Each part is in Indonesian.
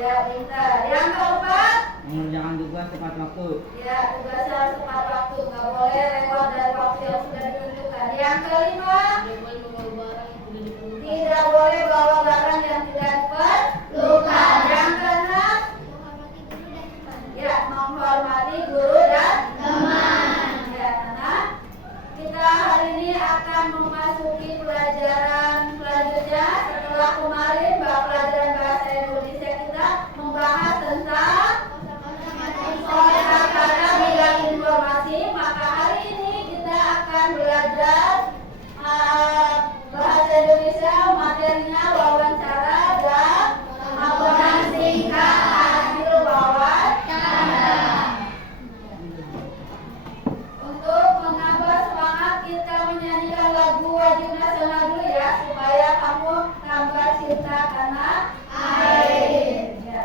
Ya, pintar. Yang keempat, mengerjakan tugas tepat waktu. Ya, tugas harus tepat waktu, nggak boleh lewat dari waktu yang sudah ditentukan. Yang kelima, tidak boleh bawa barang yang tidak diperlukan. Yang keenam, ya, menghormati guru dan teman. Ya, anak, kita hari ini akan memasuki pelajaran selanjutnya. Setelah kemarin pelajaran bahasa Indonesia kita membahas tentang kata-kata bidang informasi, maka hari ini kita akan belajar bahasa Indonesia, materinya wawancara dan laporan singkat hasil wawancara. Untuk menambah semangat, kita menyanyikan lagu wajib nasional dulu ya, supaya kamu tambah cinta tanah air. Ya.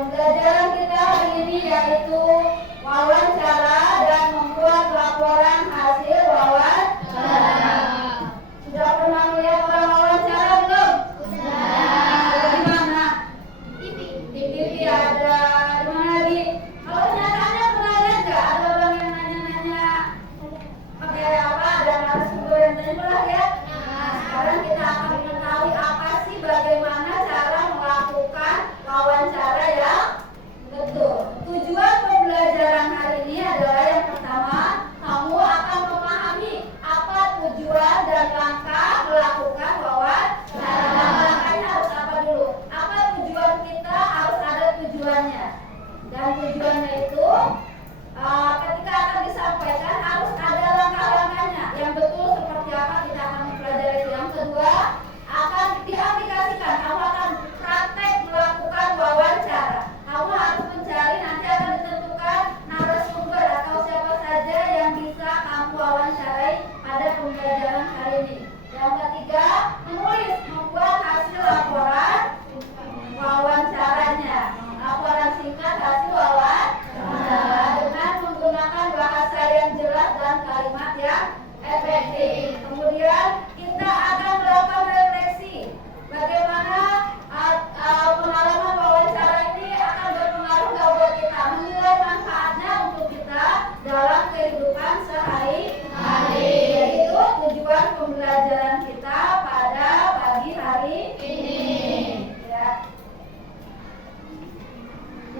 Pembelajaran kita hari ini yaitu wawancara dan membuat laporan hasil wawancara. Sudah pernah melihat orang wawancara belum? Sudah. Di mana? Di TV ada. Di mana lagi? Kalau kenyataannya pernah lihat nggak? Ada orang yang nanya-nanya pakai apa? Ada narasumber yang tanya, pernah lihat? Nah, sekarang kita akan mengetahui apa sih, bagaimana cara melakukan wawancara yang betul. Tujuan pembelajaran hari ini adalah yang pertama, kamu akan memahami apa tujuan dan langkah melakukan wawancara. Langkahnya harus apa dulu? Apa tujuan kita, harus ada tujuannya. Dan tujuannya itu ketika akan disampaikan harus ada langkah-langkahnya yang betul seperti apa, kita akan mempelajari. Yang kedua, akan diaplikasikan. Kamu akan praktek melakukan wawancara. Kamu harus mencari, nanti akan ditentukan narasumber atau siapa saja yang bisa kamu wawancarai pada pembelajaran hari ini. Yang ketiga, menulis, membuat hasil laporan wawancaranya. Laporan singkat hasil wawancara dengan menggunakan bahasa yang jelas dan kalimat yang efektif. Kemudian kita akan melakukan refleksi. Bagaimana pengalaman wawancara ini akan berpengaruh nggak buat kita, menilai manfaatnya untuk kita dalam kehidupan sehari-hari. Yaitu tujuan pembelajaran kita pada pagi hari ini.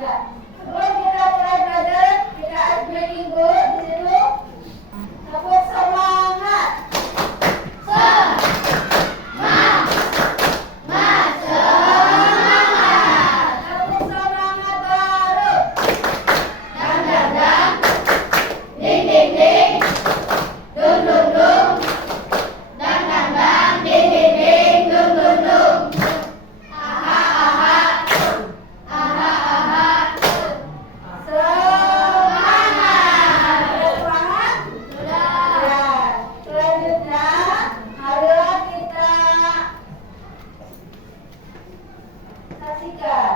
Ya. Sebelum kita mulai belajar, kita ice breaking dulu di situ. Tepuk semangat. Tepuk semangat baru. Dang dang dang, ding ding ding, dung dung dung, dang dang dang, ding ding ding, dung dung dung. Aha aha, aha aha. Semangat. Sudah semangat? Sudah. Ya. Selanjutnya, marilah kita saksikan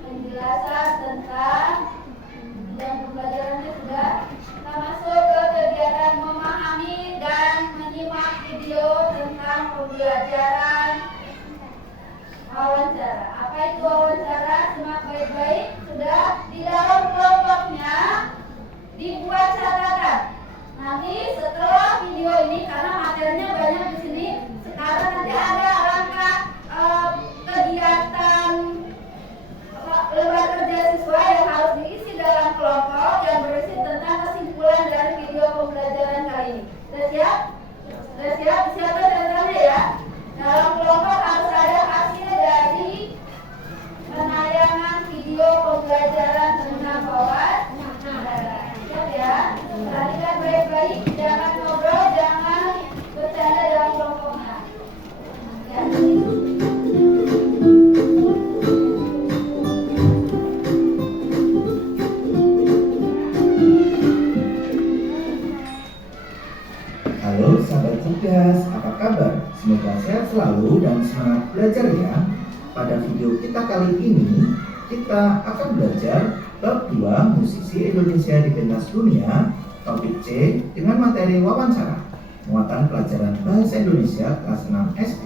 penjelasan tentang bidang pembelajarannya. Sudah. Kita masuk ke kegiatan memahami dan menyimak video tentang pembelajaran wawancara. Apa itu wawancara? Simak baik-baik. Sudah. Di dalam kelompoknya sekali, jangan ngobrol, jangan bercanda dalam rombongan. Ya. Halo sahabat cerdas, apa kabar? Semoga sehat selalu dan semangat belajar ya. Pada video kita kali ini, kita akan belajar bab 2 musisi Indonesia di pentas dunia, topik C dengan materi wawancara, muatan pelajaran bahasa Indonesia kelas 6 SD.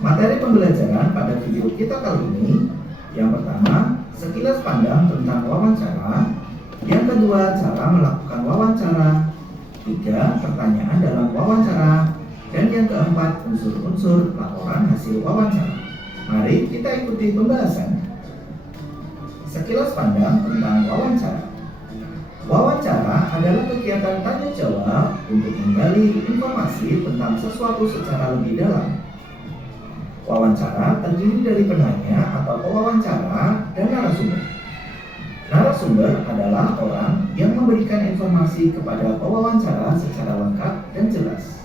Materi pembelajaran pada video kita kali ini, yang pertama, sekilas pandang tentang wawancara. Yang kedua, cara melakukan wawancara. 3, pertanyaan dalam wawancara. Dan yang keempat, unsur-unsur laporan hasil wawancara. Mari kita ikuti pembahasannya. Sekilas pandang tentang wawancara. Wawancara adalah kegiatan tanya jawab untuk menggali informasi tentang sesuatu secara lebih dalam. Wawancara terdiri dari penanya atau pewawancara dan narasumber. Narasumber adalah orang yang memberikan informasi kepada pewawancara secara lengkap dan jelas.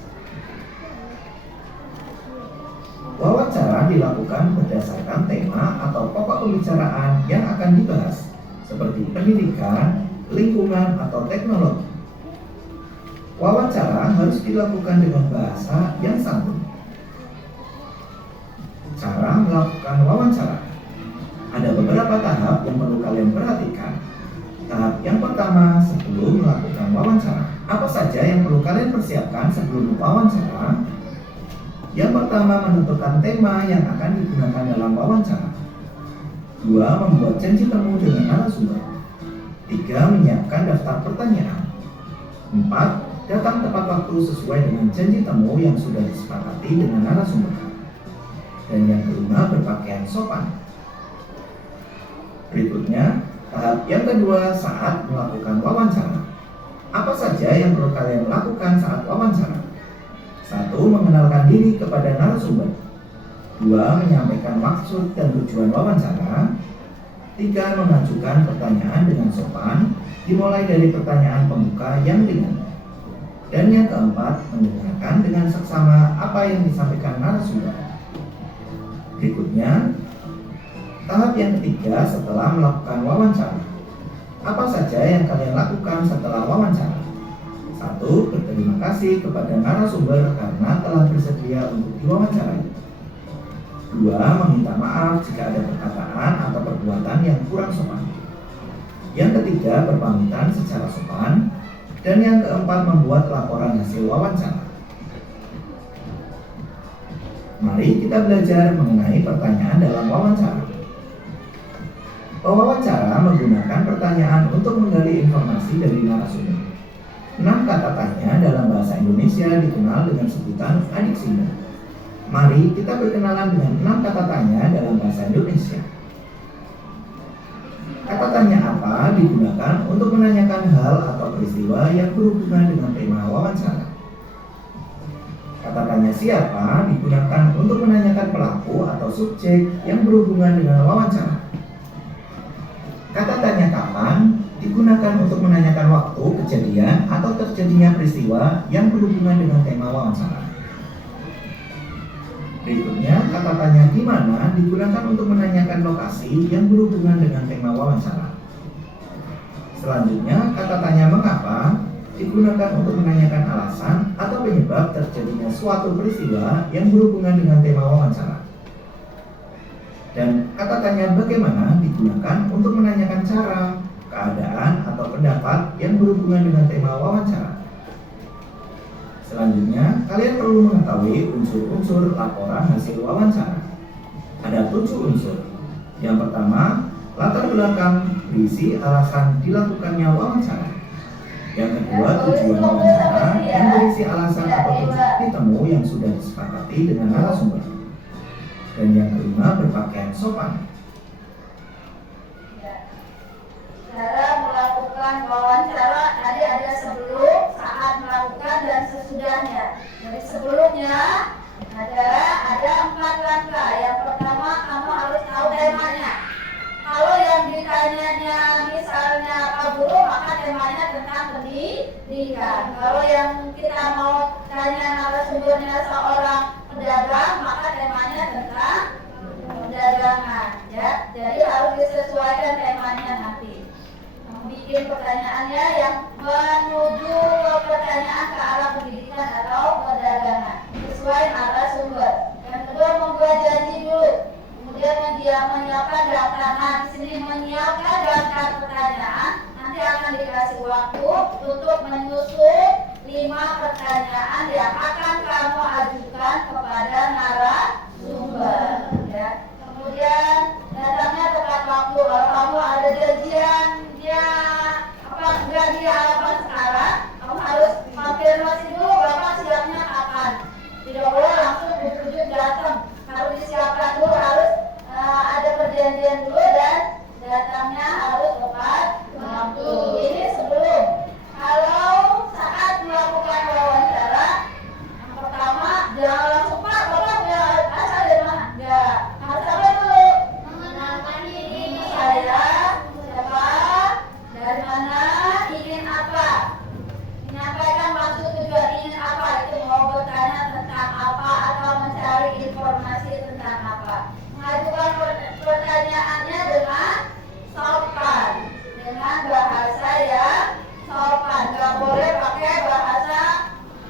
Wawancara dilakukan berdasarkan tema atau pokok pembicaraan yang akan dibahas, seperti pendidikan, lingkungan, atau teknologi. Wawancara harus dilakukan dengan bahasa yang santun. Cara melakukan wawancara. Ada beberapa tahap yang perlu kalian perhatikan. Tahap yang pertama, sebelum melakukan wawancara. Apa saja yang perlu kalian persiapkan sebelum wawancara? Yang pertama, menentukan tema yang akan digunakan dalam wawancara. 2, membuat janji temu dengan narasumber. 3, menyiapkan daftar pertanyaan. 4, datang tepat waktu sesuai dengan janji temu yang sudah disepakati dengan narasumber. Dan yang kelima, berpakaian sopan. Berikutnya, tahap yang kedua saat melakukan wawancara. Apa saja yang perlu kalian lakukan saat wawancara? 1, mengenalkan diri kepada narasumber. 2, menyampaikan maksud dan tujuan wawancara. 3, mengajukan pertanyaan dengan sopan, dimulai dari pertanyaan pembuka yang ringan. Dan yang keempat, mendengarkan dengan seksama apa yang disampaikan narasumber. Berikutnya, tahap yang ketiga setelah melakukan wawancara. Apa saja yang kalian lakukan setelah wawancara? 1, berterima kasih kepada narasumber karena telah bersedia untuk diwawancarai. 2, meminta maaf jika ada perkataan atau perbuatan yang kurang sopan. Yang ketiga, berpamitan secara sopan. Dan yang keempat, membuat laporan hasil wawancara. Mari kita belajar mengenai pertanyaan dalam wawancara. Pewawancara menggunakan pertanyaan untuk menggali informasi dari narasumber. 6 kata tanya dalam bahasa Indonesia dikenal dengan sebutan adiksinya. Mari kita berkenalan dengan 6 kata tanya dalam bahasa Indonesia. Kata tanya apa digunakan untuk menanyakan hal atau peristiwa yang berhubungan dengan tema wawancara. Kata tanya siapa digunakan untuk menanyakan pelaku atau subjek yang berhubungan dengan wawancara. Kata tanya kapan digunakan untuk menanyakan waktu kejadian atau terjadinya peristiwa yang berhubungan dengan tema wawancara. Berikutnya, kata tanya di mana digunakan untuk menanyakan lokasi yang berhubungan dengan tema wawancara. Selanjutnya, kata tanya mengapa digunakan untuk menanyakan alasan atau penyebab terjadinya suatu peristiwa yang berhubungan dengan tema wawancara. Dan kata tanya bagaimana digunakan untuk menanyakan cara, keadaan, atau pendapat yang berhubungan dengan tema wawancara. Selanjutnya, kalian perlu mengetahui unsur-unsur laporan hasil wawancara. Ada 7 unsur. Yang pertama, latar belakang berisi alasan dilakukannya wawancara. Yang kedua, tujuan wawancara yang berisi alasan atau titik temu yang sudah disepakati dengan narasumber. Dan yang kelima, berpakaian sopan. Cara melakukan wawancara tadi ada sebelum, saat melakukan, dan sesudahnya. Jadi sebelumnya ada 4 langkah. Yang pertama, kamu harus tahu temanya. Kalau yang ditanyanya misalnya Pak Guru pendidikan. Kalau yang kita mau tanya narasumbernya seorang pedagang, maka temanya tentang perdagangan, ya. Jadi harus disesuaikan temanya nanti. Bikin pertanyaannya yang menuju ke pertanyaan ke arah pendidikan atau perdagangan sesuai narasumber. Yang kedua, membuat janji dulu. Kemudian menyiapkan daftar. Nah, di sini menyiapkan daftar pertanyaan. Nanti akan dikasih waktu untuk menyusun 5 pertanyaan yang akan kamu ajukan kepada narasumber, ya. Kemudian datangnya tepat waktu. Kalau kamu ada janjian enggak di halaman sekarang, kamu harus konfirmasi dulu Bapak siapnya kapan. Tidak boleh langsung ujuk-ujuk datang. Harus disiapkan dulu, harus ada perjanjian dulu dan datangnya harus tepat waktu. Ini sebelum. Kalau saat melakukan wawancara, yang pertama jangan langsung Pak, Bapak punya asal dari mana? Enggak. Harus apa dulu? Mengenalkan diri. Saya siapa? Dari mana? Ingin apa? Menyampaikan maksud tujuan ingin apa? Itu mau bertanya tentang apa atau mencari informasi tentang apa. Mengajukan pertanyaannya dengan sopan, dengan bahasa yang sopan. Gak boleh pakai bahasa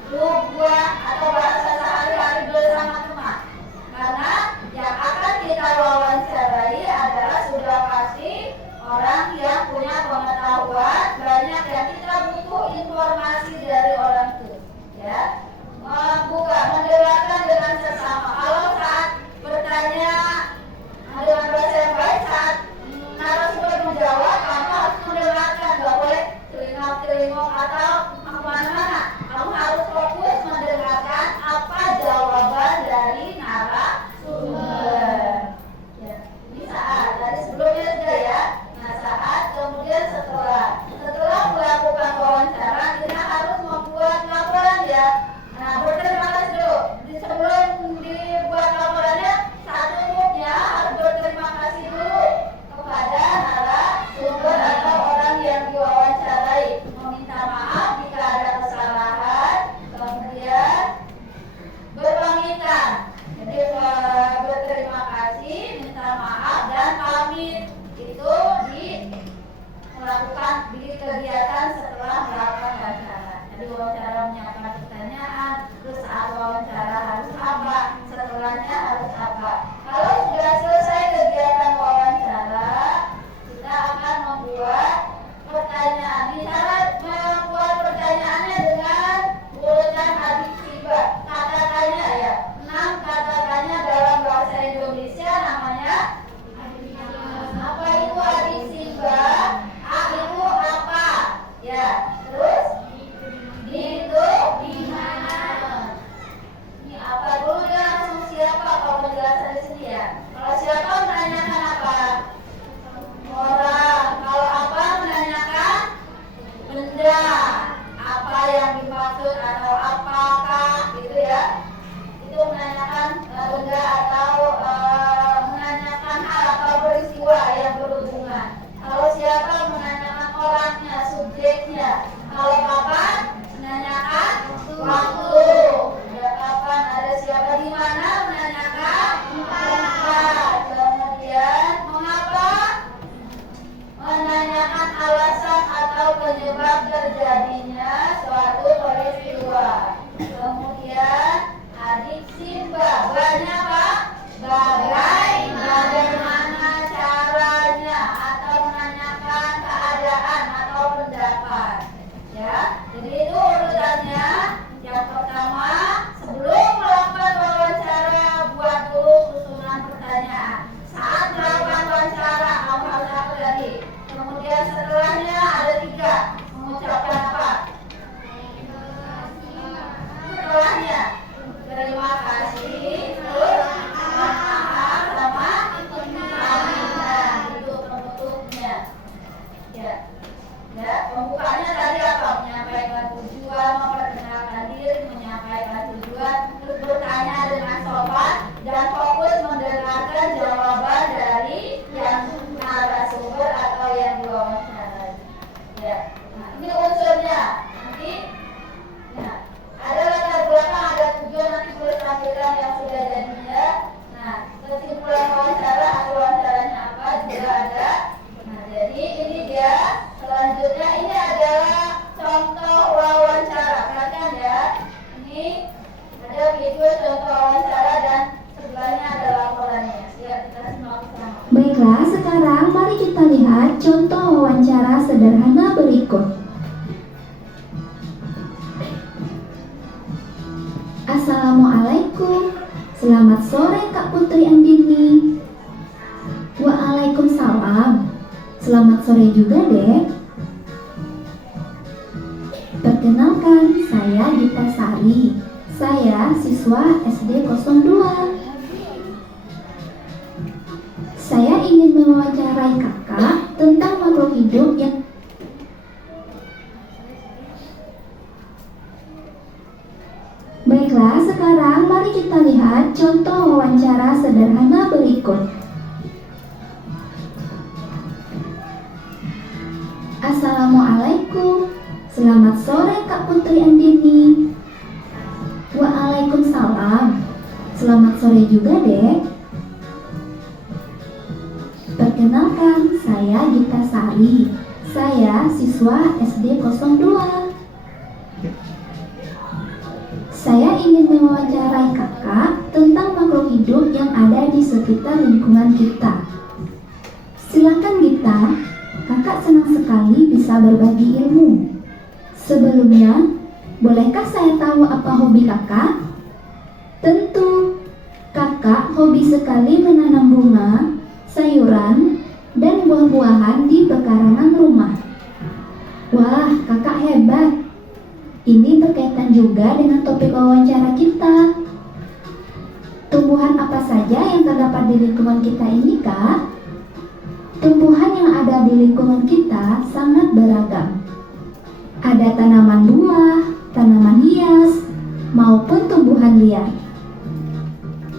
lugu atau bahasa sehari-hari bersama teman. Karena yang akan kita wawancarai adalah sudah pasti orang yang punya pengetahuan banyak yang kita butuh informasi dari orang itu, ya. Mendengarkan dengan sesama. Kalau saat bertanya dengan bahasa yang baik, saat narasumber menjawab, kamu harus mendengarkan, nggak boleh telinga-telingok atau kemana-mana. Kamu harus fokus mendengarkan apa jawaban dari narasumber. Ya, ini saat tadi sebelumnya sudah, ya. Nah, saat kemudian setelah melakukan wawancara, kita harus membuat laporan, ya. Nah, berterima kasih dulu. Sebelum dibuat laporannya, satu umumnya harus berterima kasih dulu kepada narasumber atau orang yang diwawancarai. Meminta maaf jika ada kesalahan, kemudian berpamitan. Jadi berterima kasih, minta maaf, dan pamit. Itu melakukan kegiatan setelah melakukan wawancara. Jadi wawancara menyiapkan pertanyaan, terus saat wawancara harus apa, setelahnya harus apa. Kalau sudah selesai kegiatan wawancara, kita akan membuat pertanyaan. Misalnya membuat pertanyaannya dengan urutan adik sibak. Kata-katanya, ya, 6 kata-katanya dalam bahasa Indonesia namanya apa itu adik sibak? A itu apa? Ya, terus di itu di mana? Ini apa dulu ya, langsung siapa? Kalau penjelasan di sini, ya. Kalau siapa menanyakan apa? Orang. Kalau apa menanyakan benda. Apa yang dimaksud atau apakah, gitu, ya. Itu menanyakan benda atau menanyakan hal atau peristiwa yang berhubungan. Kalau siapa menanyakan orangnya, subjeknya. Kalau kapan menanyakan waktu. Ada kapan, ada siapa, di mana menanyakan tempat. Kemudian mengapa menanyakan alasan atau penyebab terjadinya suatu peristiwa. Kemudian adik Simba, banyak Pak, bagaimana caranya, atau menanyakan keadaan atau pendapat, ya. Jadi itu urutannya. Yang pertama, sebelum melakukan wawancara, buat dulu susunan pertanyaan. Saat melakukan wawancara, kamu harus apa tadi? Kemudian setelahnya ada 3, mengucapkan apa? Setelahnya terima kasih, terus maaf, sama pamitan. Itu penutupnya, ya. Ya, pembukanya tadi apa? Menyampaikan tujuan, memperkenalkan diri, menyampaikan tujuan, terus bertanya dengan sopan dan fokus mendengarkan jawaban dari yang narasumber atau yang diwawancara. Ya, nah, ini unsurnya. Nanti kita lihat contoh wawancara sederhana berikut. Assalamualaikum. Selamat sore Kak Putri Andini. Waalaikumsalam. Selamat sore juga, Dek. Perkenalkan, saya Gita Sari. Saya siswa SD 02. Saya ingin mewawancarai Kakak tentang makhluk hidup yang Baiklah, sekarang mari kita lihat contoh wawancara sederhana berikut. Assalamualaikum. Selamat sore Kak Putri Andini. Waalaikumsalam. Selamat sore juga, Dek. Perkenalkan, saya Gita Sari. Saya siswa SD 02. Saya ingin mewawancarai Kakak tentang makhluk hidup yang ada di sekitar lingkungan kita. Silakan Gita, Kakak senang sekali bisa berbagi ilmu. Sebelumnya, bolehkah saya tahu apa hobi Kakak? Tentu, Kakak hobi sekali menanam bunga, sayuran, dan buah-buahan di pekarangan rumah. Wah, Kakak hebat. Ini berkaitan juga dengan topik wawancara kita. Tumbuhan apa saja yang terdapat di lingkungan kita ini, Kak? Tumbuhan yang ada di lingkungan kita sangat beragam. Ada tanaman buah, tanaman hias, maupun tumbuhan liar.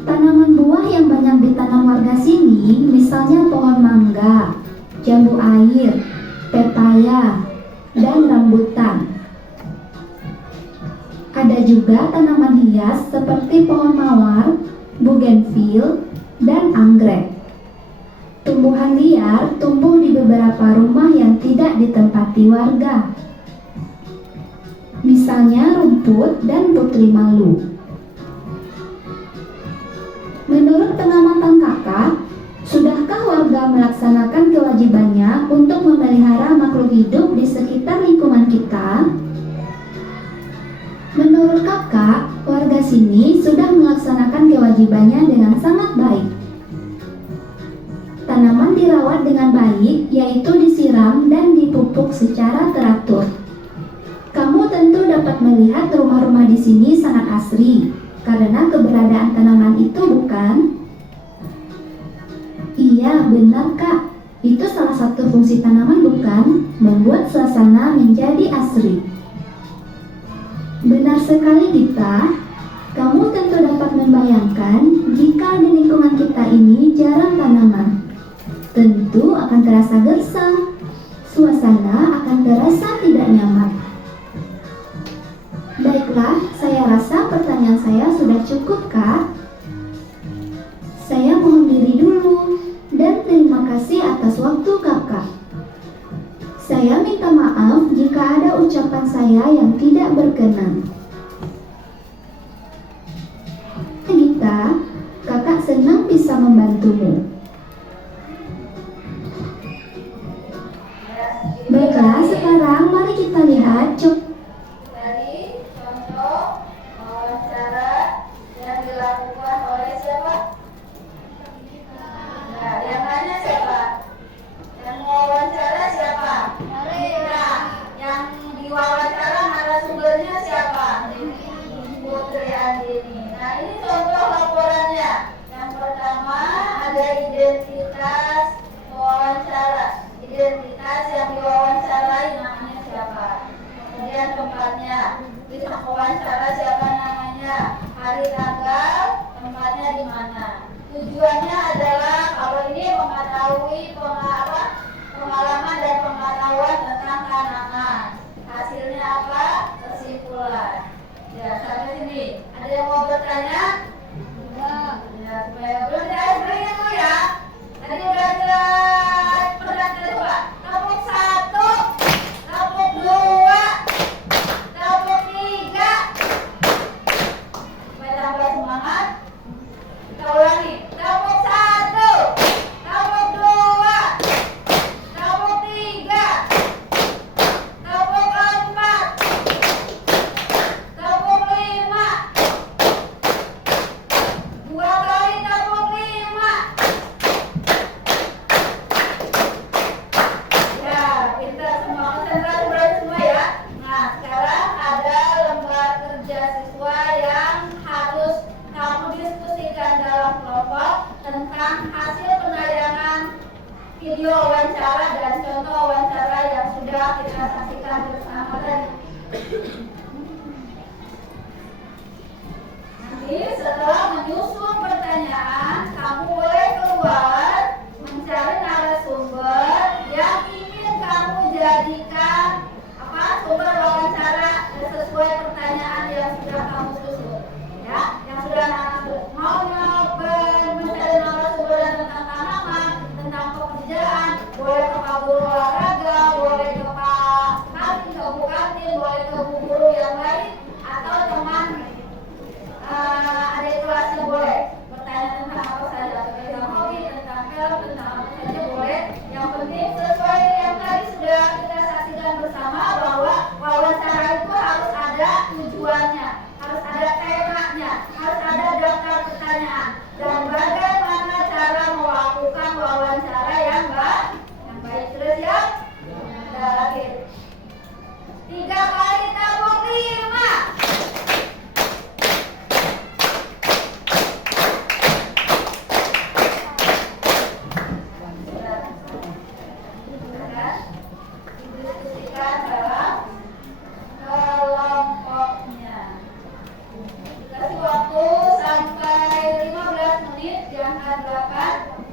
Tanaman buah yang banyak ditanam warga sini, misalnya pohon mangga, jambu air, pepaya, dan rambutan. Ada juga tanaman hias seperti pohon mawar, bougainville, dan anggrek. Tumbuhan liar tumbuh di beberapa rumah yang tidak ditempati warga. Misalnya rumput dan putri malu. Menurut pengamatan Kakak, sudahkah warga melaksanakan kewajibannya untuk memelihara makhluk hidup di sekitar lingkungan kita? Menurut Kakak, warga sini sudah melaksanakan kewajibannya dengan sangat baik. Tanaman dirawat dengan baik, yaitu disiram dan dipupuk secara teratur. Kamu tentu dapat melihat rumah-rumah di sini sangat asri, karena keberadaan tanaman itu, bukan? Iya, benar Kak. Itu salah satu fungsi tanaman, bukan? Membuat suasana menjadi asri. Benar sekali Gita, kamu tentu dapat membayangkan jika di lingkungan kita ini jarang tanaman. Tentu akan terasa gersang, suasana akan terasa tidak nyaman. Baiklah, saya rasa pertanyaan saya sudah cukup, Kak. Saya mohon diri dulu, dan terima kasih atas waktu Kakak. Saya minta maaf jika ada ucapan saya yang tidak berkenan. Gita, Kakak senang bisa membantumu. Baiklah, sekarang mari kita lihat Dari contoh wawancara yang dilakukan oleh siapa? Nah, yang nanya siapa? Yang wawancara siapa? Kita. Yang diwawancara narasumbernya siapa? Putri Andini. Nah, ini contoh laporannya. Yang pertama ada identitas wawancara. Identitas yang diwawancarai namanya siapa? Kemudian wawancara dan contoh wawancara yang sudah kita saksikan bersama tadi. Nanti setelah menyusun pertanyaan, kamu boleh keluar mencari narasumber yang ingin kamu jadikan sumber wawancara sesuai pertanyaan yang sudah kamu susun. Ya, yang sudah mau mencari narasumber tentang tanaman, tentang pekerjaan, boleh ke Pak Guru olahraga, boleh ke Pak Kantin, ke Bu Kantin, boleh ke Bu Guru yang lain, atau teman adik kelasnya boleh bertanya tentang apa saja, tentang hobi, tentang film, tentang apa saja boleh. Yang penting sesuai yang tadi sudah kita saksikan bersama bahwa wawancara itu harus ada tujuannya, harus ada temanya, harus ada daftar pertanyaan, dan bagaimana cara melakukan wawancara yang baik. Terus ya? Ada lagi. 3 kali tabung 5.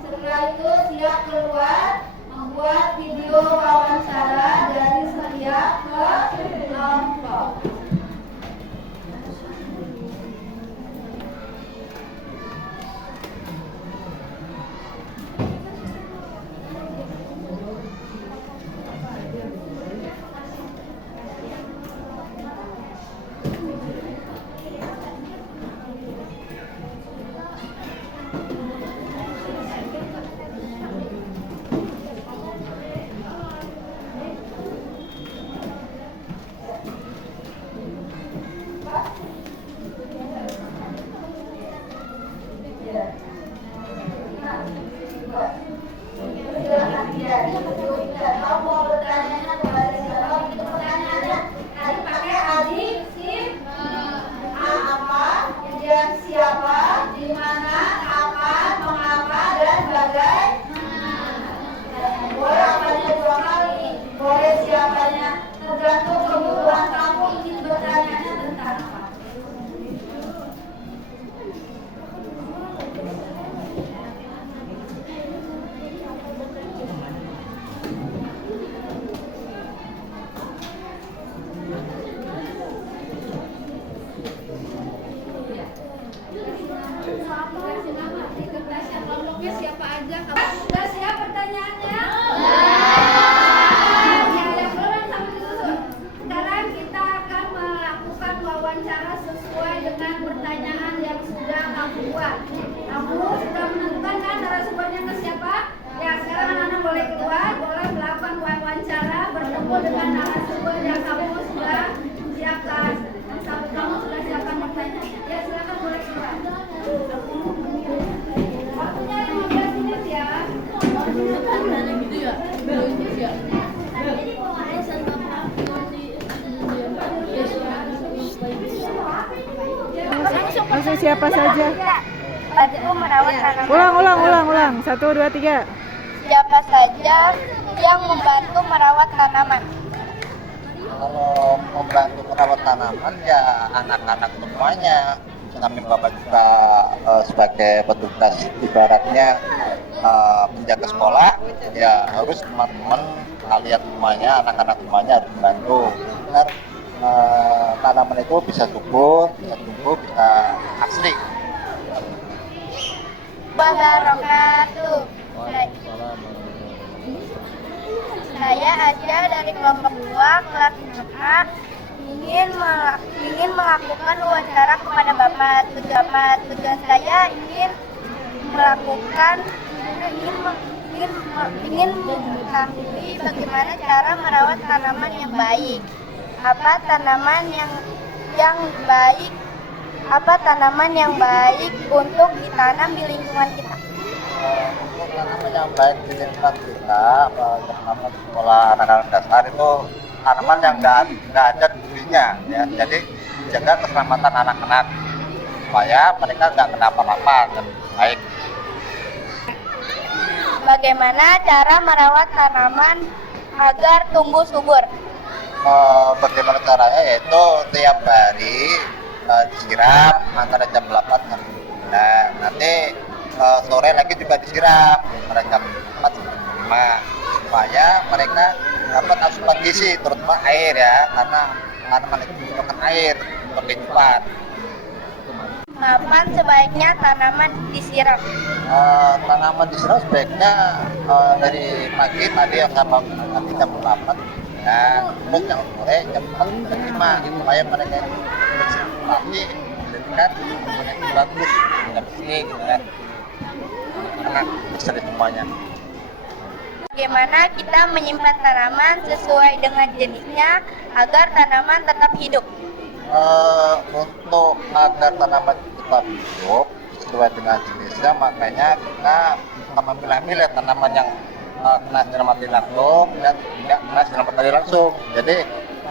Setelah itu siap keluar membuat video wawancara dari setiap kelompok. Siapa aja? Sudah siap pertanyaannya? Sekarang kita akan melakukan wawancara sesuai dengan pertanyaan yang sudah kamu buat. Kamu sudah menentukan kan narasumbernya ke siapa? Ya, sekarang anak-anak boleh keluar, boleh melakukan wawancara bertemu dengan narasumber yang kamu sudah siapkan. Kamu sudah siapkan pertanyaannya. Ya, silakan boleh keluar. Waktunya 15 menit ya. Gitu ya? Ya. Langsung siapa saja? Bantu merawat tanaman. Ulang. 1, 2, 3. Siapa saja yang membantu merawat tanaman? Kalau membantu merawat tanaman ya anak-anak semuanya. Kami Bapak juga sebagai petugas ibaratnya penjaga sekolah, ya harus teman-teman kalian semuanya, anak-anak semuanya harus membantu agar tanaman itu bisa tumbuh, bisa asli. Wabarakatuh. Saya Aja dari kelompok 2 kelas 5 ingin melakukan wawancara kepada Bapak. Tujuan saya ingin mengetahui bagaimana cara merawat tanaman yang baik. Apa tanaman yang baik untuk ditanam di lingkungan kita? Untuk tanaman yang baik di lingkungan kita, terutama di sekolah anak-anak dasar itu tanaman yang nggak ada durinya, ya. Jadi jaga keselamatan anak-anak supaya mereka nggak kenapa-napa dan baik. Bagaimana cara merawat tanaman agar tumbuh subur? Bagaimana caranya, yaitu tiap hari disiram antara jam 8 sampai 9. Nanti sore lagi juga disiram antara jam 4 sampai 5 supaya mereka dapat asupan gizi, terutama air ya, karena tanaman itu membutuhkan air untuk kehidupan. Kapan sebaiknya tanaman disiram? Tanaman disiram sebaiknya dari pagi tadi yang sama nanti jam 8 dan terus yang sore jam 4 sampai 5 supaya mereka bersirkulasi dan mereka bagus dan bersih gitu kan, karena bersih semuanya. Bagaimana kita menyimpan tanaman sesuai dengan jenisnya agar tanaman tetap hidup? Untuk agar tanaman tetap hidup sesuai dengan jenisnya, makanya kita memilah-milah tanaman yang kena sinar matahari langsung dan tidak kena sinar matahari langsung. Jadi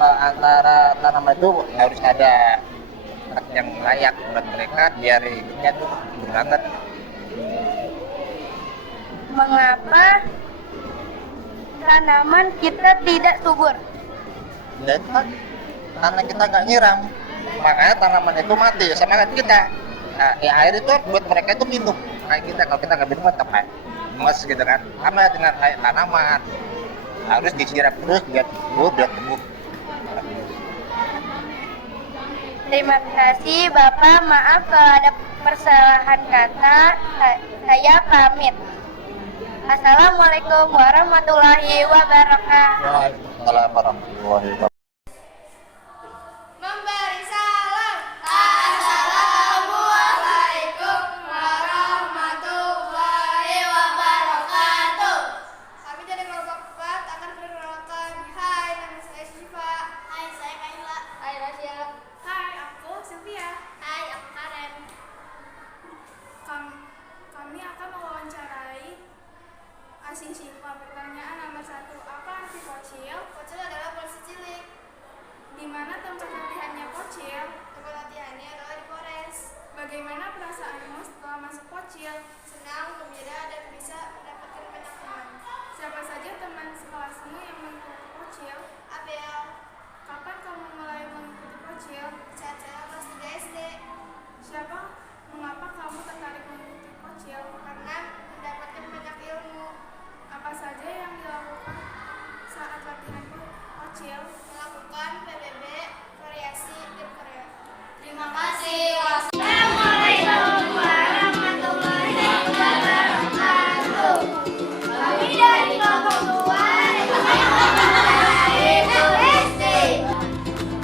antara tanaman itu harus ada jarak yang layak buat mereka biar hidupnya tuh hidup banget. Mengapa tanaman kita tidak subur? Dan karena kita nggak nyiram, makanya tanaman itu mati sama kayak kita. Nah, air itu buat mereka itu minum kayak kita. Kalau kita nggak minum tetap emas gitu kan. Sama dengan kayak tanaman, harus disiram terus biar tumbuh. Terima kasih Bapak, maaf kalau ada persalahan kata. Saya pamit. Assalamualaikum warahmatullahi wabarakatuh. Waalaikumsalam warahmatullahi wabarakatuh. Memberi salam. Assalamualaikum warahmatullahi wabarakatuh. Kami dari kelompok 4 akan perkenalkan. Hai, nama saya Syifa. Hai, saya Kaila. Hai, Rasya. Hai, aku Sylvia. Hai, aku Karen. Kami akan mewawancarai Asih Syifa. Pertanyaan nomor 1. Apa arti kocil? Kocil adalah polisi cilik. Di mana tempat latihannya kocil? Tempat latihannya adalah di Polres. Bagaimana perasaanmu setelah masuk kocil? Senang, gembira, dan bisa mendapatkan banyak teman. Siapa saja teman sekelasmu yang mengikuti kocil? Abel. Kapan kamu mulai mengikuti kocil? Saat saya kelas 3 SD. Mengapa kamu tertarik mengikuti kocil? Karena mendapatkan banyak ilmu. Apa saja yang dilakukan saat latihan kocil? Melakukan PBB, variasi, dan korea. Terima kasih. Assalamualaikum warahmatullahi wabarakatuh. Kami dari kelompok 2 SD.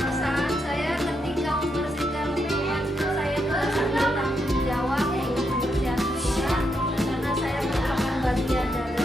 Pasangan saya ketika membersihkan lingkungan, saya merasa bertanggung jawab untuk membersihkan lingkungan karena saya merupakan bagian dari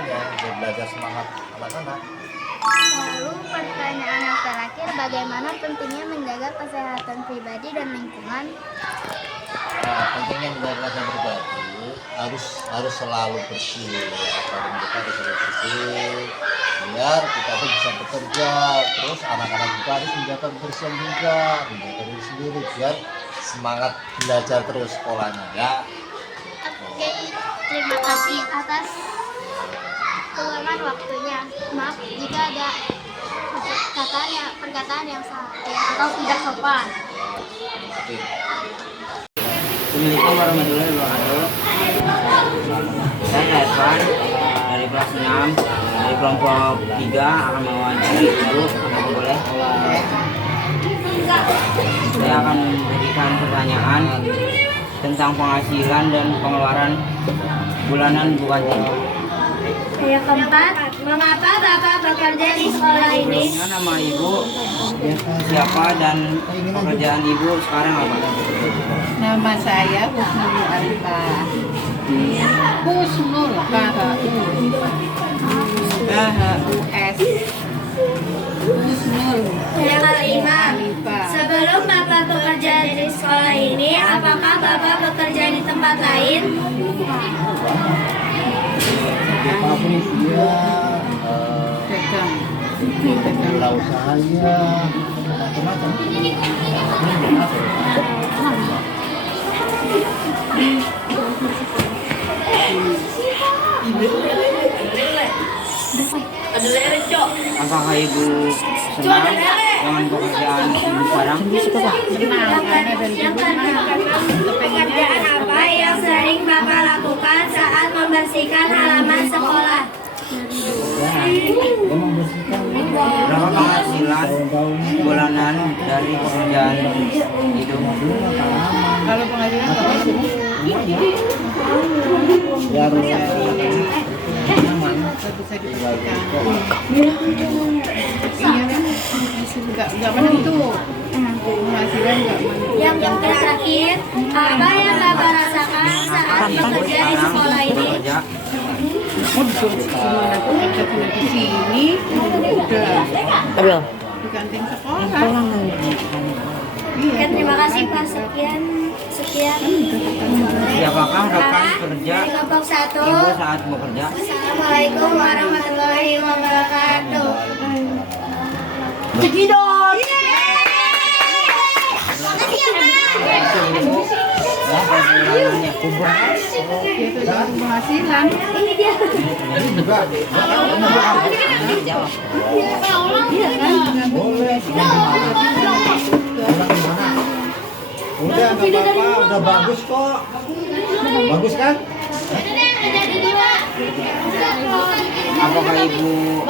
aja biar belajar semangat anak-anak. Lalu pertanyaan yang terakhir, bagaimana pentingnya menjaga kesehatan pribadi dan lingkungan? Nah, pentingnya menjaga kesehatan pribadi harus selalu bersih ya. Badan kita harus selalu bersih biar kita tuh bisa bekerja. Terus anak-anak juga harus menjaga kebersihan juga, menjaga diri sendiri biar semangat belajar terus sekolahnya ya. Oke, terima kasih atas keluangan waktunya. Maaf jika ada perkataan yang salah atau tidak sopan. Assalamualaikum warahmatullahi wabarakatuh. Saya Evan dari kelas 6 dari kelompok 3 akan mewawancari guru. Apakah boleh? Saya akan memberikan pertanyaan tentang penghasilan dan pengeluaran bulanan Bu Kantin. Yang keempat, mengapa Bapak bekerja di sekolah ini? Sebelumnya nama Ibu siapa dan pekerjaan Ibu sekarang apa? Nama saya Husnul Arifah. Husnul K-H-U-S. Husnul. Yang kelima, Arifah. sebelum Bapak bekerja di sekolah ini, apakah Bapak bekerja di tempat lain? Pabrik ya, Pegang. gula usaha ya, macam-macam. Apakah Ibu senang dengan pekerjaan Ibu sekarang? Pekerjaan apa yang sering Bapak lakukan saat membersihkan halaman sekolah? Berapa penghasilan bulanan dari pekerjaan itu? Kalau penghasilan berapa sih? Biar Bisa dipastikan. Iya kan? Nggak menentu. Penghasilan nggak menentu. Yang terakhir, apa yang Bapak rasakan saat bekerja di sekolah ini? Gimana tuh kerja di sini? Udah. Di kantin sekolah. Oke, terima kasih Pak. Sekian. Siapakah rekan kerja Dari kelompok 1. Ibu saat bekerja? Assalamualaikum warahmatullahi wabarakatuh. Cekidot. Bulanannya kubur. Itu dari penghasilan. Ini dia. Iya kan? udah nggak apa-apa, udah bagus kok. Bagus kan? Apakah Ibu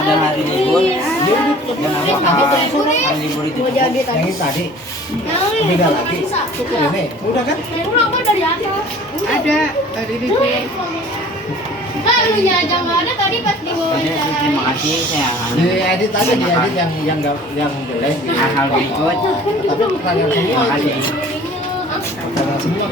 ada hari libur? Dan apakah hari libur itu cukup? Yang ini tadi. Beda lagi. Ini udah kan? Ada dari itu. Terima kasih, saya hanya Diedit aja, diedit yang jelek. hal-hal berikut. Tapi pertanyaan semua. Terima kasih. Pertanyaan semua.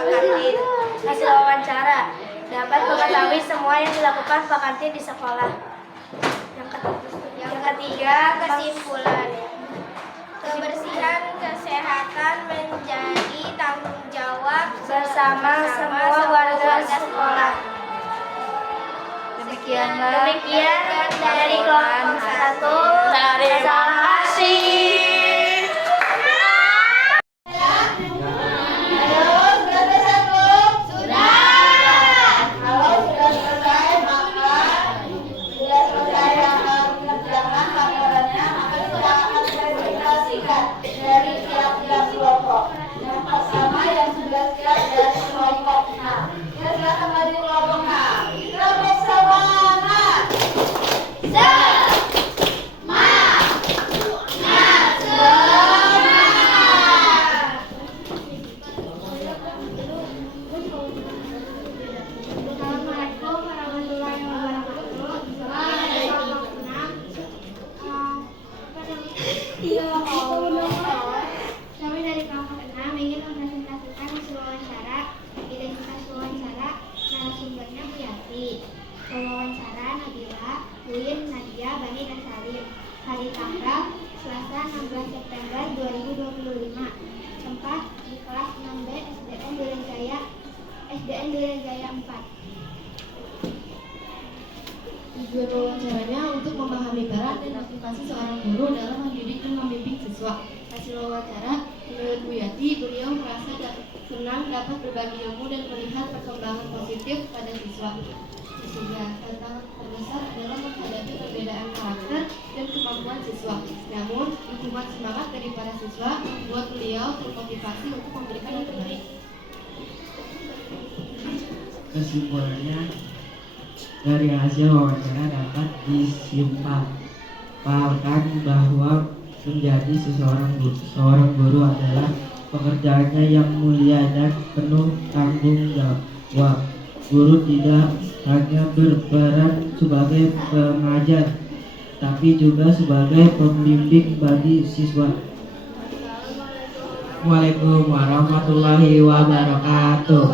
Pak Kantin. Hasil wawancara dapat mengetahui semua yang dilakukan Pak Kantin di sekolah. Yang ketiga, kesimpulan. Kebersihan kesehatan menjadi tanggung jawab bersama semua warga sekolah. Demikian dari kelompok 1. Terima kasih. Dari tiap-tiap kelompok. Yang pertama yang sudah siap dari kelompok 6. Ya, silakan maju kelompok 6. Kelompok semangat. Assalamualaikum warahmatullahi wabarakatuh. Kami dari kelompok 6 ingin mempresentasikan hasil wawancara. Identitas wawancara narasumbernya Bu Yati. Pewawancara Nabila, Uin, Nadia, Bani, dan Salim. Hari tanggal Selasa 16 September 2025. Tempat di kelas 6B SDN Duren Jaya 4. Tujuan wawancaranya untuk memahami peran dan motivasi seorang guru dalam mendidik dan membimbing siswa. Hasil wawancara, menurut Bu Yati, beliau merasa senang dapat berbagi ilmu dan melihat perkembangan positif pada siswa. Sesungguhnya, tantangan terbesar adalah menghadapi perbedaan karakter dan kemampuan siswa. Namun, dukungan semangat dari para siswa membuat beliau termotivasi untuk memberikan yang terbaik. Kesimpulannya, dari hasil wawancara dapat disimpulkan bahwa menjadi seorang guru adalah pekerjaannya yang mulia dan penuh tanggung jawab. Guru tidak hanya berperan sebagai pengajar, tapi juga sebagai pembimbing bagi siswa. Assalamualaikum warahmatullahi wabarakatuh.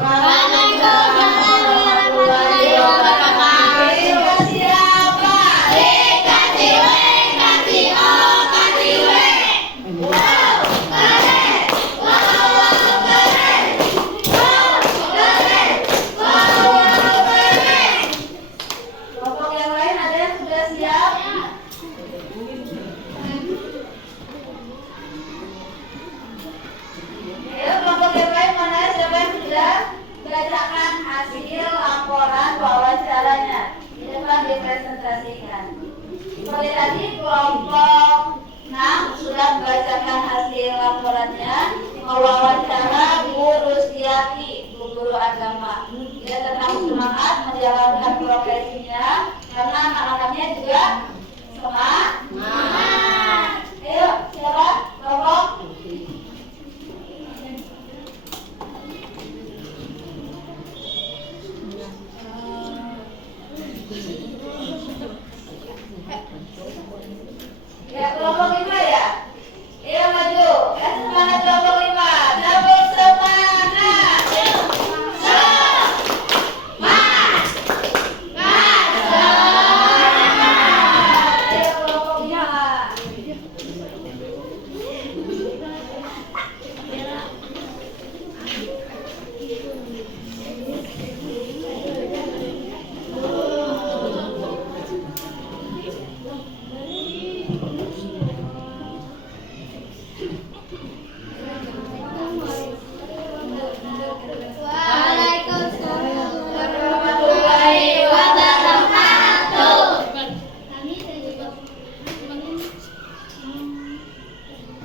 Kelompok yang lain ada yang sudah siap? Ayo kelompok yang lain mana? Siapa yang sudah? Bacakan hasil laporan wawancaranya. Di depan dipresentasikan. Seperti tadi kelompok 6 sudah membacakan hasil laporannya. Mewawancara Bu Rustiati, Bu Guru Agama. Dia tetap semangat menjalankan profesinya karena anak-anaknya juga semangat. Ayo, siapa? Kelompok ya, kelompok 5 ya? Iya, maju. Semangat kelompok 5. Double semangat. Ayo kelompok 5. Warahmatullahi wabarakatuh. Kami juga ingin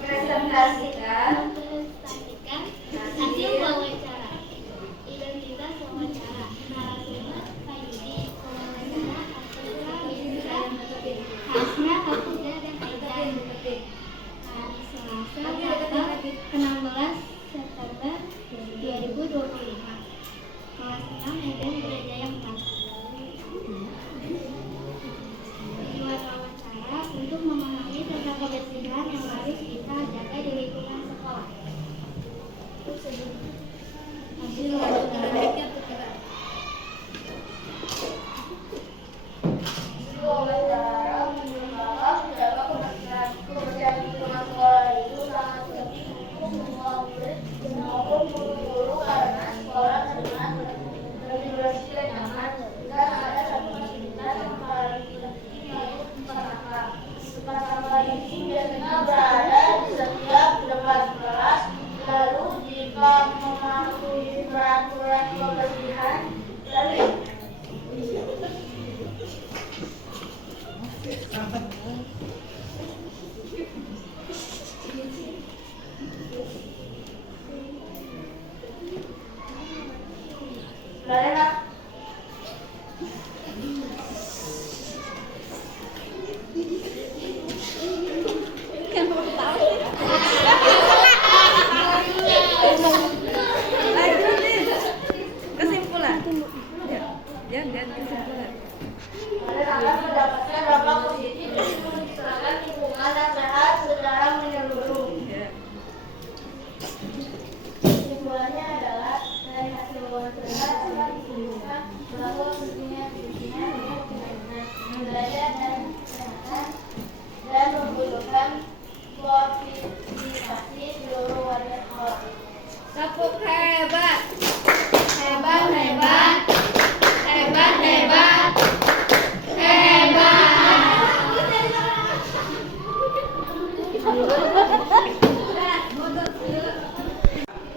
Presentasikan mempresentasikan hasil wawancara. Identitas wawancara. Narasumber Pak Yudi. Wawancara Astra Witra Hasna Hafiza dan Aidan. Hari Selasa tanggal 16 September 2025. Kelas 6 Eden Jaya 4. Tujuan wawancara untuk memahami tentang kebersihan yang harus kita jaga di lingkungan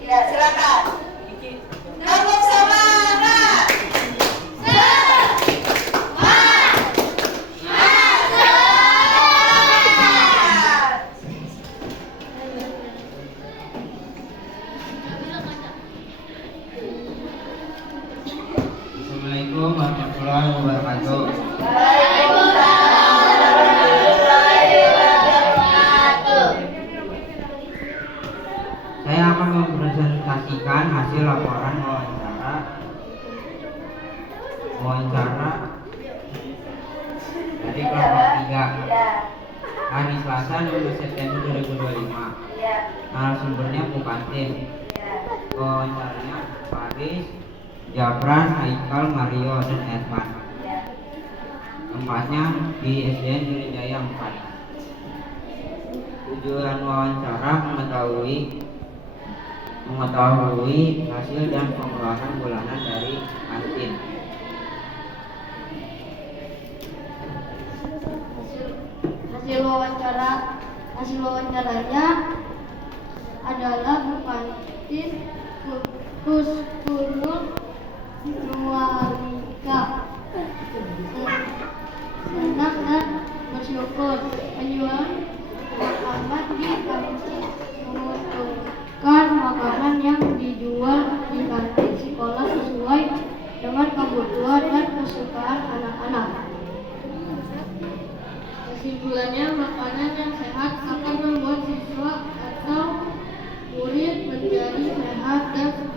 Ya, silakan. Tepuk semangat. Assalamualaikum warahmatullahi wabarakatuh. Saya akan mempresentasikan hasil laporan wawancara dari kelompok 3 hari Selasa 12 September 2025. Narasumbernya Bu Kantin. Wawancaranya Faris, Jabran, Haikal, Mario, dan Ervan. Tempatnya di SDN Jaya 4. Tujuan wawancara mengetahui hasil dan pengeluaran bulanan dari kantin. Hasil wawancaranya adalah Bu Kantin, Kusnul Nualika senang dan bersyukur penjualan makanan di kantin menguntungkan makanan yang dijual di kantin sekolah sesuai dengan kebutuhan dan kesukaan anak-anak. Kesimpulannya, makanan yang sehat akan membuat siswa atau murid menjadi sehat dan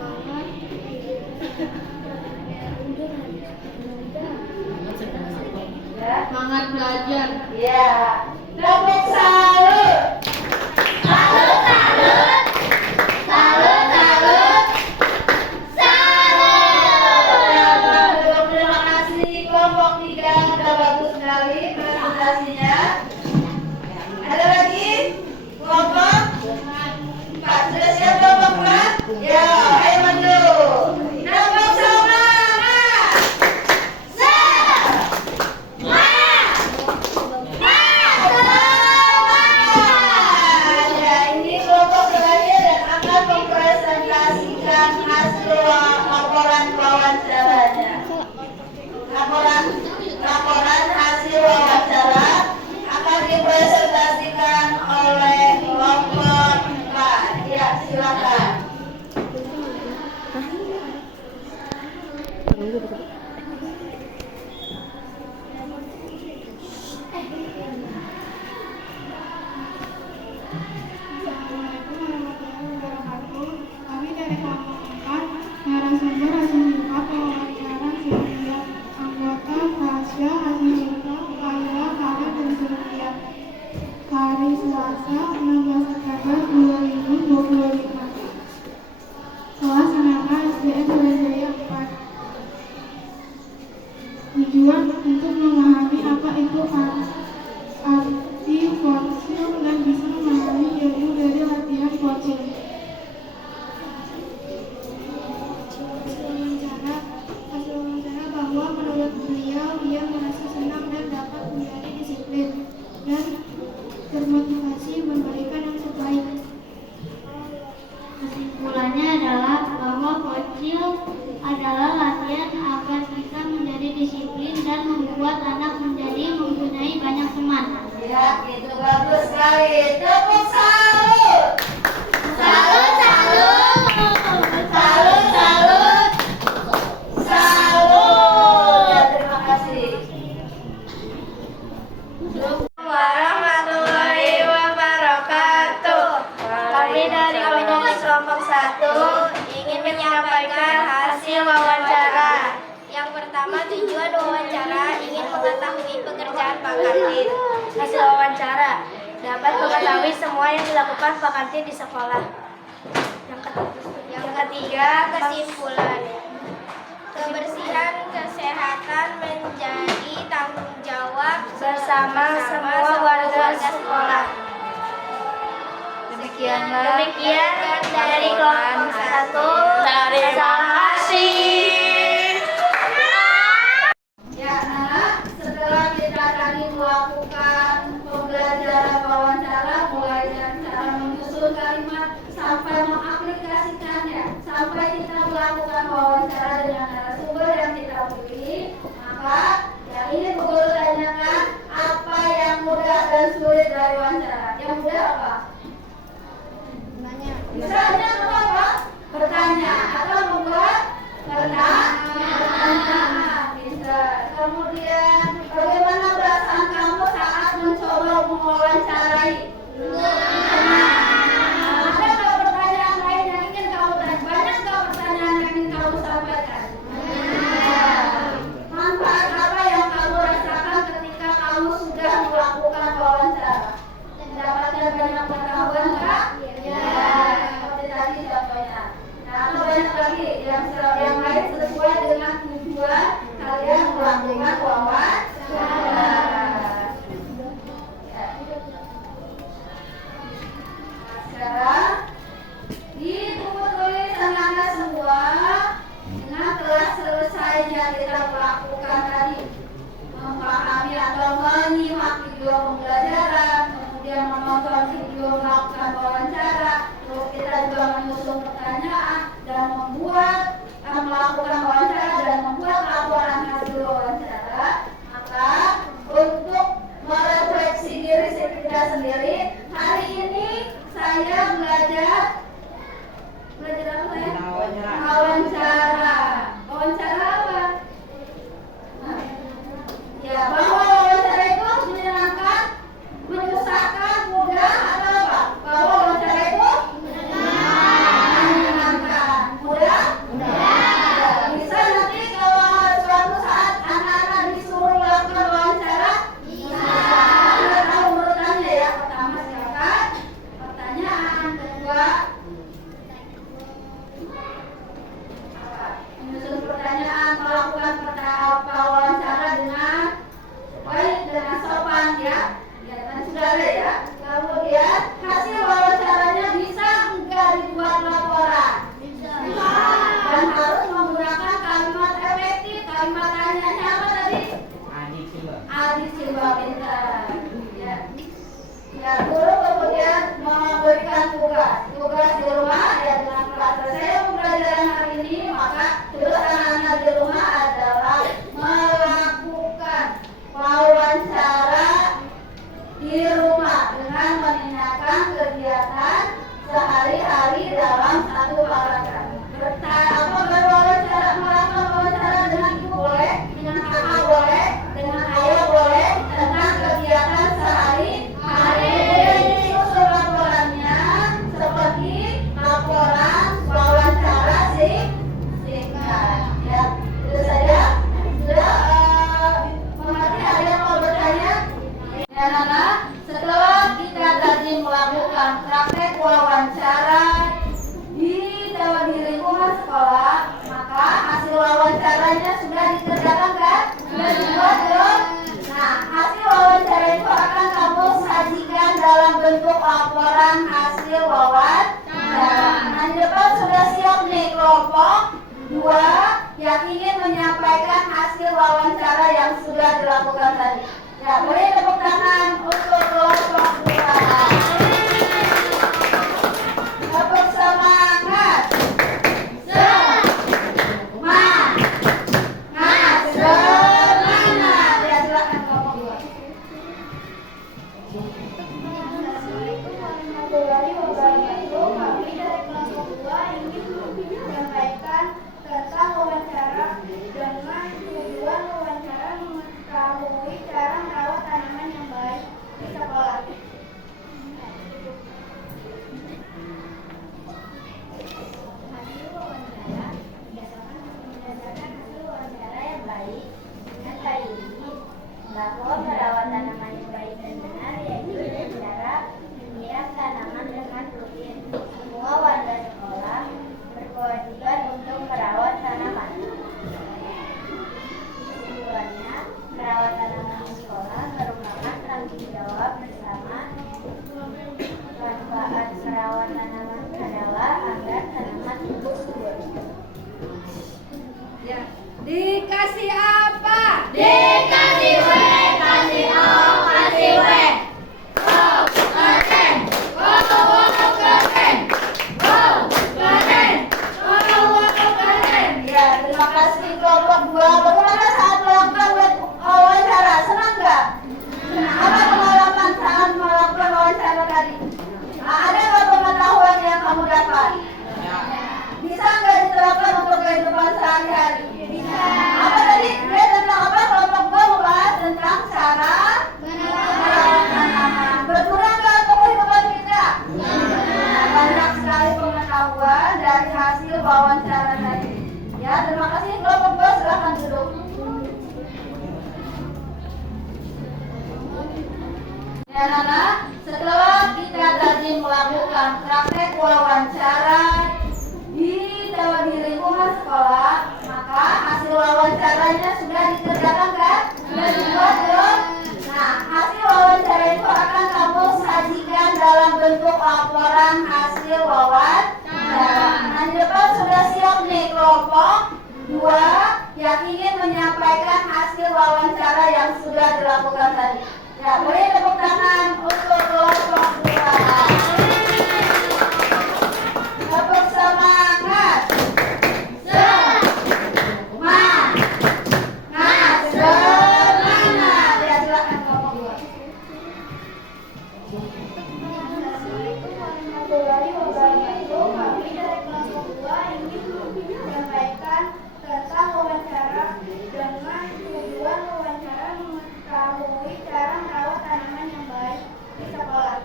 semangat belajar. Ya. Tepuk salut. Salut, salut. Salut, salut. Salut. Terima kasih kelompok 3, sudah bagus sekali presentasinya. Ada lagi? Kelompok 4. Sudah siap kelompok 4? Ya, ayo maju. Tepuk semangat. Ya, ini kelompok terakhir dan akan mempresentasikan hasil laporan wawancaranya. Laporan hasil wawancara akan dipresentasikan oleh kelompok 4. Ya, silakan. Assalamualaikum warahmatullahi wabarakatuh. Kami dari kelompok 4, narasumber hasil singkat wawancara setiap anggota Tasya, Azizulka, Kayla, Farah, dan Zulfiya. Hari Selasa 16 September 2025. Kelas Menengah SDN Jaya 4. Tujuan untuk memahami apa itu arti fosil dan bisa memahami ilmu dari latihan fosil. Hasil wawancara bahwa menurut beliau ia merasa senang dan dapat menjadi disiplin dan termotivasi memberikan yang terbaik. Kesimpulannya adalah bahwa fosil adalah latihan agar kita menjadi disiplin dan membuat anak menjadi mempunyai banyak teman. Ya, itu bagus sekali. Tepuk salut. Salut, salut. Salut, salut. Salut. Ya, terima kasih. Warahmatullahi wabarakatuh. Kami dari kelompok 1 ingin menyampaikan hasil wawancara. Yang pertama, tujuan wawancara ingin mengetahui pekerjaan Pak Kantin. Hasil wawancara dapat mengetahui semua yang dilakukan Pak Kantin di sekolah. Yang ketiga, kesimpulan. Kebersihan kesehatan menjadi tanggung jawab bersama semua warga sekolah. Demikian dari kelompok 1. Terima kasih. Ya, Nak, setelah kita tadi melakukan pembelajaran wawancara mulai dari melakukan wawancara dengan narasumber yang kita pilih, maka yang ini Bu Guru tanyakan apa yang mudah dan sulit dari wawancara. Yang mudah apa? Misalnya apa? Bertanya atau membuat pertanyaan. Bisa. Kemudian bagaimana perasaan kamu saat mencoba mewawancarai? Ada nggak pertanyaan lain yang ingin kamu tanya? Banyak nggak pertanyaan yang ingin kamu sampaikan? Manfaat apa yang kamu rasakan ketika kamu sudah melakukan wawancara? Mendapatkan banyak pengetahuan nggak? Seperti tadi contohnya. Nah, atau banyak lagi yang lain sesuai dengan tujuan kalian melakukan wawancara. Sekarang di buku tulisan Anda semua dengan telah selesainya kita melakukan tadi memahami atau menyimak video pembelajaran, kemudian menonton video melakukan wawancara, terus kita juga menyusun pertanyaan dan melakukan wawancara dan membuat laporan hasil wawancara. Maka untuk merefleksi diri kita sendiri, hari ini saya belajar apa saya? Wawancara. Wawancara apa? Ya, bahwa wawancara itu menyenangkan, menyusahkan, mudah atau apa? Bahwa wawancara itu menyenangkan, mudah? Bisa nanti kalau suatu saat anak-anak disuruh melakukan wawancara, bisa. Kita tahu urutannya ya. Pertama silakan pertanyaan, kedua menyusun pertanyaan, melakukan wawancara dengan baik, dengan sopan ya. Ya, tadi sudah ada ya. Kemudian hasil wawancaranya bisa enggak dibuat laporan? Bisa. Dan harus menggunakan kalimat efektif. Kalimat tanyanya apa tadi? Adisimba pintar. Ya. Ya, guru kemudian memberikan tugas di rumah ya, dengan selesai pembelajaran hari ini, maka tugas anak-anak di rumah adalah melakukan wawancara di rumah dengan menanyakan kegiatan sehari-hari dalam satu paragraf. Melakukan wawancara dengan ibu boleh, dengan kakak boleh, dengan ayah boleh, tentang kegiatan sehari-hari. Susun laporannya seperti laporan wawancara singkat. Ya, itu saja. Sudah mengerti? Ada yang mau bertanya? Ya, Nana, setelah kita tadi melakukan praktek wawancara di lingkungan sekolah, maka hasil wawancaranya sudah dikerjakan kan? Sudah dibuat belum? Nah, hasil wawancara itu akan kamu sajikan dalam bentuk laporan hasil wawancara. Nah, di depan sudah siap nih kelompok 2 yang ingin menyampaikan hasil wawancara yang sudah dilakukan tadi. Ya, boleh tepuk tangan untuk kelompok 2. Bersemangat. Semangat. Ya, silakan kelompok 2. Assalamualaikum warahmatullahi wabarakatuh. Kami dari kelompok 2 ingin menyampaikan tentang wawancara dengan tujuan wawancara mengetahui cara merawat tanaman yang baik di sekolah. bentuk laporan hasil wawancara. Nah, di depan sudah siap nih kelompok 2 yang ingin menyampaikan hasil wawancara yang sudah dilakukan tadi. Ya, boleh tepuk tangan untuk kelompok 2. Tepuk semangat. Semangat. Ya, silakan kelompok 2. Assalamualaikum warahmatullahi wabarakatuh. Kami dari kelompok 2 ingin menyampaikan tentang wawancara dengan tujuan wawancara mengetahui cara merawat tanaman yang baik di sekolah.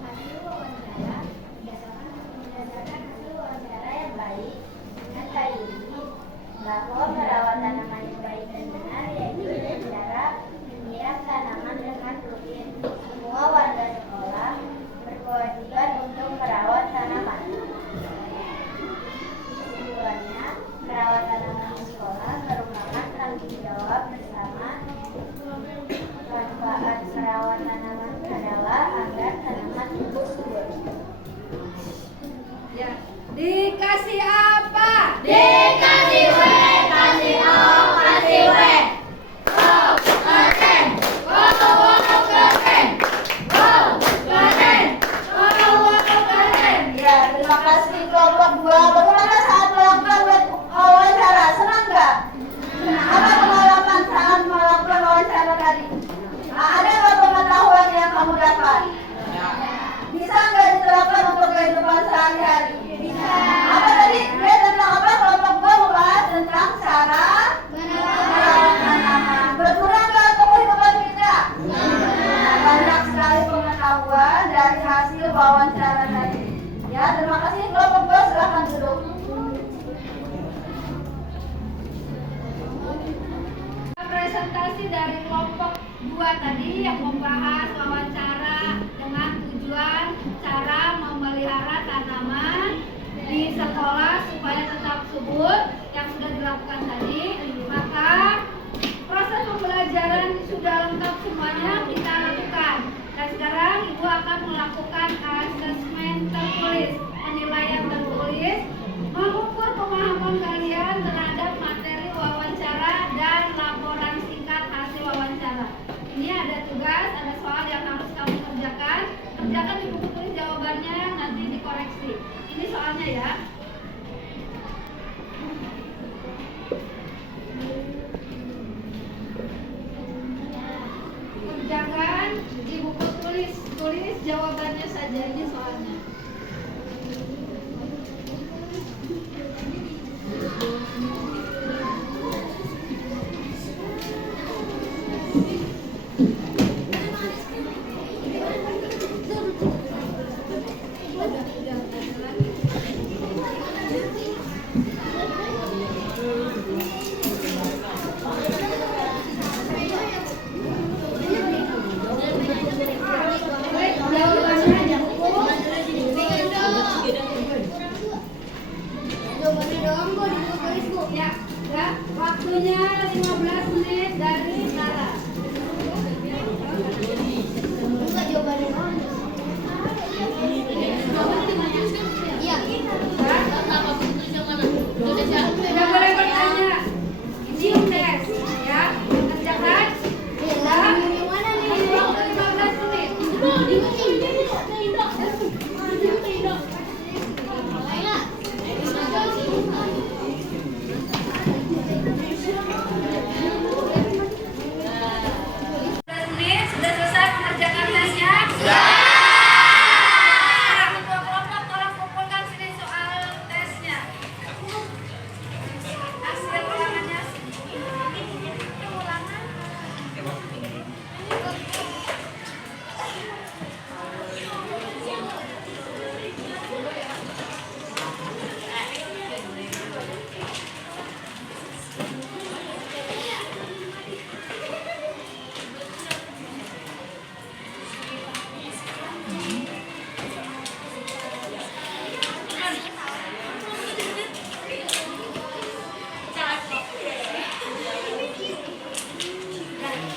Hasil wawancara berdasarkan hasil wawancara yang baik dengan kali ini bahwa merawat tanaman yang baik dan benar yaitu dengan cara menyiram tanaman dengan rutin. Semua warga sekolah berkewajiban untuk merawat tanaman. Tujuannya, merawat tanaman di sekolah merupakan tanggung jawab bersama. Manfaat merawat tanaman adalah agar tanaman tumbuh subur. Ya, dikasih apa? Dikasih W, kasih O, kasih W. Wow, keren. Wow, keren. Wow, keren. Wow, keren. Ya, terima kasih kelompok 2. Bagaimana saat melakukan wawancara? Senang nggak? Apa pengalaman saat melakukan wawancara tadi? Ada nggak pengetahuan yang kamu dapat? Bisa nggak diterapkan untuk kehidupan sehari-hari? Bisa. Apa tadi? Dia tentang apa? Kelompok 2 membahas tentang cara merawat tanaman. Berguna nggak untuk kehidupan kita? Banyak sekali pengetahuan dari hasil wawancara tadi. Ya, terima kasih kelompok 2, silakan duduk. Presentasi dari kelompok 2 tadi yang membahas wawancara dengan tujuan cara memelihara tanaman di sekolah supaya tetap subur yang sudah dilakukan tadi. Maka proses pembelajaran sudah lengkap semuanya kita lakukan. Dan sekarang Ibu akan melakukan asesmen tertulis, penilaian tertulis, mengukur pemahaman kalian terhadap materi wawancara dan laporan singkat hasil wawancara. Ini ada tugas, ada soal yang harus kamu kerjakan. Kerjakan di buku tulis jawabannya, nanti dikoreksi. Ini soalnya ya. Kerjakan di buku tulis jawabannya saja, ini soalnya.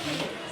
Baik.